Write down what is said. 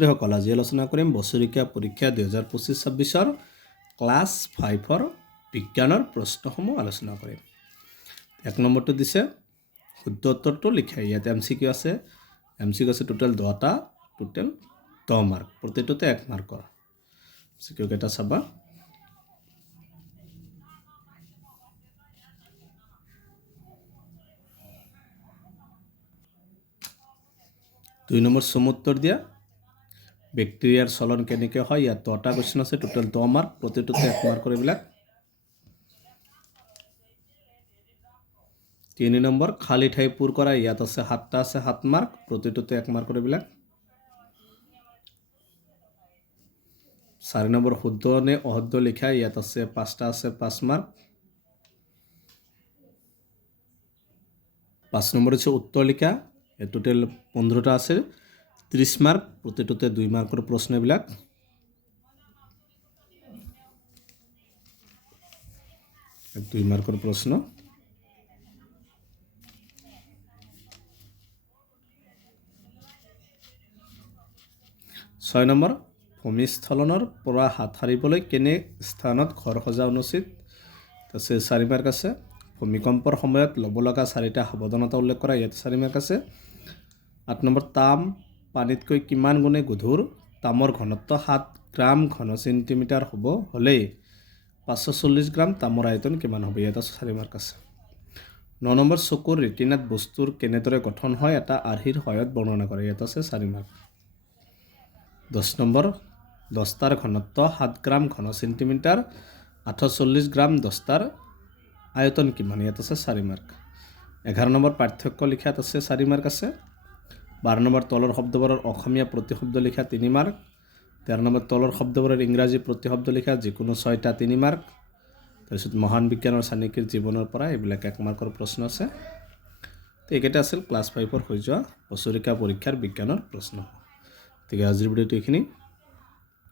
ছাত্ৰীসকল আজি আলোচনা কৰিম বছৰীয়া পৰীক্ষা 2025-26 ক্লাছ 5 বিজ্ঞানৰ প্ৰশ্নসমূহ আলোচনা কৰিম। 1 নম্বৰটো দিছে শুদ্ধ উত্তৰটো লিখা। ইয়াত এমসিকিউ আছে টোটাল 10টা, টোটাল 10 মাৰ্ক, প্ৰতিটোতে 1 মাৰ্কৰ। এমসিকিউ কেইটা চাবা। দুই নম্বৰ সমুত্তৰ দিয়া বেক্টেৰিয়াৰ চলন কেনেকৈ হয়। ইয়াত 10টা কোৱেশ্চন আছে, টোটাল 10 মাৰ্ক, প্ৰতিটোতে 1 মাৰ্কৰ এইবিলাক। 3 নম্বৰ খালী ঠাই পূৰ কৰা। ইয়াত আছে 7টা আছে, 7 মাৰ্ক, প্ৰতিটোতে 1 মাৰ্কৰ এইবিলাক। 4 নম্বৰ শুদ্ধ নে অশুদ্ধ লিখা। ইয়াত আছে 5টা আছে, 5 মাৰ্ক। 5 নম্বৰ হৈছে উত্তৰ লিখা। টোটেল 15টা আছে, 30 মাৰ্ক, প্ৰতিটোতে 2 মাৰ্কৰ প্ৰশ্ন এইবিলাক। দুই মাৰ্কৰ প্ৰশ্ন। 6 নম্বৰ ভূমিস্খলনৰ পৰা হাত সাৰিবলৈ কেনে স্থানত ঘৰ সজা অনুচিত। আছে 4 মাৰ্ক আছে। ভূমিকম্পৰ সময়ত ল'ব লগা 4টা সাৱধানতা উল্লেখ কৰা। ইয়াত 4 মাৰ্ক আছে। 8 নম্বৰ তাম পানীতকৈ কিমান গুণে গধুৰ। তামৰ ঘনত্ব 7 গ্ৰাম ঘন চেণ্টিমিটাৰ হ'ব হ'লে 540 গ্ৰাম তামৰ আয়তন কিমান হ'ব। ইয়াত 4 মাৰ্ক আছে। 9 নম্বৰ চকুৰ ৰেটিনাত বস্তুৰ কেনেদৰে গঠন হয় এটা আৰ্হিৰ সহায়ত বৰ্ণনা কৰে। ইয়াত আছে 4 মাৰ্ক। 10 নম্বৰ 10টাৰ ঘনত্ব 7 গ্ৰাম ঘন চেণ্টিমিটাৰ, 840 গ্ৰাম 10টাৰ আয়তন কিমান। ইয়াত আছে 4 মাৰ্ক। 11 নম্বৰ পাৰ্থক্য লিখাত আছে 4 মাৰ্ক আছে। 12 নম্বৰ তলৰ শব্দবোৰৰ অসমীয়া প্ৰতিশব্দ লিখা 3 মাৰ্ক। 13 নম্বৰ তলৰ শব্দবোৰৰ ইংৰাজী প্ৰতিশব্দ লিখা যিকোনো 6টা 3 মাৰ্ক। তাৰপিছত মহান বিজ্ঞানৰ চাণক্যৰ জীৱনৰ পৰা এইবিলাক 1 মাৰ্কৰ প্ৰশ্ন আছে। এইকেইটা আছিল ক্লাছ 5 হৈ যোৱা বছৰীয়া পৰীক্ষাৰ বিজ্ঞানৰ প্ৰশ্ন। গতিকে আজিৰ ভিডিঅ'টো এইখিনি।